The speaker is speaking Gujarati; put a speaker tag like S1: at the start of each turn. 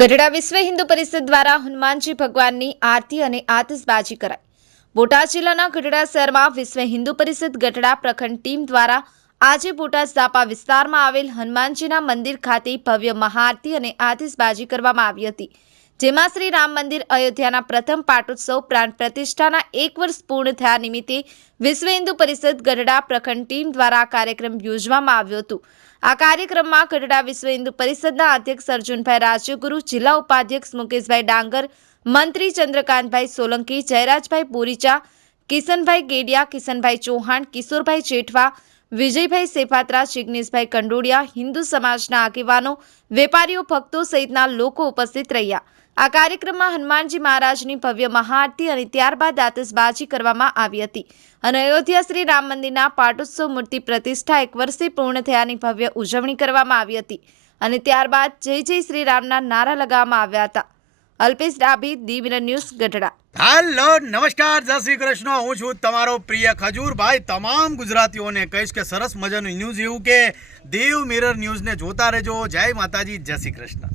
S1: ગઢડા વિશ્વ હિન્દુ પરિષદ દ્વારા હનુમાનજી ભગવાનની આરતી અને આતશબાજી કરાઈ. બોટાદ જિલ્લાના ગઢડા શહેરમાં વિશ્વ હિન્દુ પરિષદ ગઢડા પ્રખંડ ટીમ દ્વારા આજે બોટાદ ઝાપા વિસ્તારમાં આવેલ હનુમાનજીના મંદિર ખાતે ભવ્ય મહાઆરતી અને આતશબાજી કરવામાં આવી હતી. જેમાં શ્રી રામ મંદિર અયોધ્યાના પ્રથમ પાટોત્સવ પ્રાણ પ્રતિષ્ઠાના એક વર્ષ પૂર્ણ થયા નિમિત્તે વિશ્વ હિન્દુ પરિષદ ગઢડા પ્રખંડ ટીમ દ્વારા આ કાર્યક્રમ યોજવામાં આવ્યો હતો. આ કાર્યક્રમમાં ગઢડા વિશ્વ હિન્દુ પરિષદના અધ્યક્ષ અર્જુનભાઈ રાજ્યગુરુ, જિલ્લા ઉપાધ્યક્ષ મુકેશભાઈ ડાંગર, મંત્રી ચંદ્રકાંતભાઈ સોલંકી, જયરાજભાઈ બોરીચા, કિશનભાઈ ગેડિયા, કિશનભાઈ ચૌહાણ, કિશોરભાઈ જેઠવા વિજયભાઈ સેફાત્રા જિગ્નેશભાઈ કંડોડિયા, હિન્દુ સમાજના આગેવાનો, વેપારીઓ, ભક્તો સહિતના લોકો ઉપસ્થિત રહ્યા. આ કાર્યક્રમમાં હનુમાનજી મહારાજની ભવ્ય મહાઆરતી અને ત્યારબાદ આતશબાજી કરવામાં આવી હતી અને અયોધ્યા શ્રી રામ મંદિરના પાટોત્સવ મૂર્તિ પ્રતિષ્ઠા એક વર્ષે પૂર્ણ થયાની ભવ્ય ઉજવણી કરવામાં આવી હતી અને ત્યારબાદ જય જય શ્રી રામના નારા લગાવવામાં આવ્યા હતા. અલ્પેશ ડાભી દીવન ન્યૂઝ ગઢડા.
S2: હેલો, નમસ્કાર, જય શ્રી કૃષ્ણ. હું છું તમારો પ્રિય ખજૂરભાઈ. તમામ ગુજરાતીઓને કહીશ કે સરસ મજાનું ન્યૂઝ એવું કે દેવ મિરર ન્યૂઝને જોતા રહેજો. જય માતાજી, જય શ્રી કૃષ્ણ.